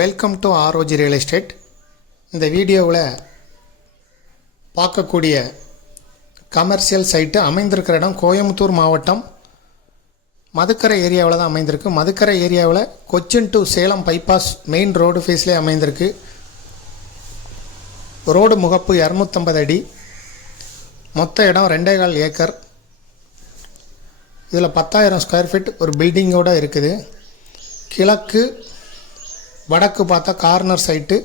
Welcome to ROG real estate. இந்த வீடியோவில் பார்க்கக்கூடிய கமர்ஷியல் சைட்டு அமைந்திருக்கிற இடம் கோயம்புத்தூர் மாவட்டம் மதுக்கரை ஏரியாவில் தான் அமைந்திருக்கு. மதுக்கரை ஏரியாவில் Cochin to Salem bypass main road ஃபேஸ்லேயே அமைந்திருக்கு. ரோடு முகப்பு 250 அடி, மொத்த இடம் 2.25 ஏக்கர். இதில் 10,000 ஸ்கொயர் ஃபீட் ஒரு பில்டிங்கோடு இருக்குது. கிழக்கு வடக்கு பார்த்தா கார்னர் சைட்டு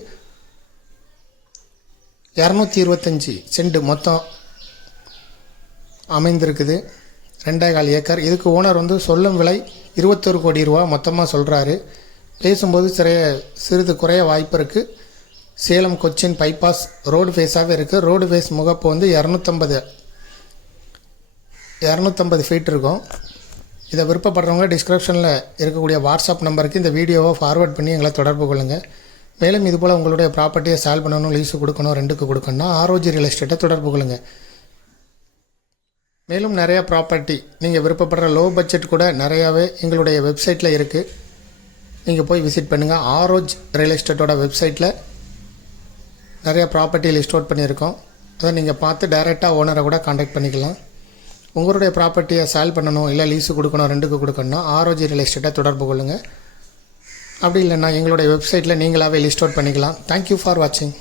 225 சென்ட் மொத்தம் அமைந்திருக்குது. 2.25 ஏக்கர். இதுக்கு ஓனர் சொல்லும் விலை 21 கோடி ரூபா மொத்தமாக சொல்கிறாரு. பேசும்போது சிறிது குறைய வாய்ப்பு இருக்குது. சேலம் கொச்சின் பைபாஸ் ரோடு ஃபேஸாகவே இருக்குது. ரோடு ஃபேஸ் முகப்பு 250 ஃபீட் இருக்கும். இதை விருப்பப்படுறவங்க டிஸ்கிரிப்ஷனில் இருக்கக்கூடிய வாட்ஸ்அப் நம்பருக்கு இந்த வீடியோவை ஃபார்வர்ட் பண்ணி எங்களை தொடர்பு கொள்ளுங்கள். மேலும் இதுபோல் உங்களுடைய ப்ராப்பர்ட்டியை சேல் பண்ணணும், லீஸு கொடுக்கணும், ரெண்டுக்கு கொடுக்கணும்னா ஆர்ஓஜி ரியல் எஸ்டேட்டை தொடர்பு கொள்ளுங்கள். மேலும் நிறையா ப்ராப்பர்ட்டி நீங்கள் விருப்பப்படுற லோ பட்ஜெட் கூட நிறையாவே எங்களுடைய வெப்சைட்டில் இருக்குது. நீங்கள் போய் விசிட் பண்ணுங்கள். ஆர்ஓஜி ரியல் எஸ்டேட்டோட வெப்சைட்டில் நிறையா ப்ராப்பர்ட்டி லிஸ்ட் அவுட் பண்ணியிருக்கோம். அதை நீங்கள் பார்த்து டைரெக்டாக ஓனரை கூட காண்டாக்ட் பண்ணிக்கலாம். உங்களுடைய ப்ராப்பர்ட்டியை சேல் பண்ணணும், இல்லை லீஸு கொடுக்கணும், ரெண்டுக்கு கொடுக்கணும்னா ஆர்ஓஜி ரியல் எஸ்டேட்டை தொடர்பு கொள்ளுங்கள். அப்படி இல்லைன்னா எங்களுடைய வெப்சைட்டில் நீங்களாகவே லிஸ்ட் அவுட் பண்ணிக்கலாம். தேங்க்யூ ஃபார் வாட்சிங்.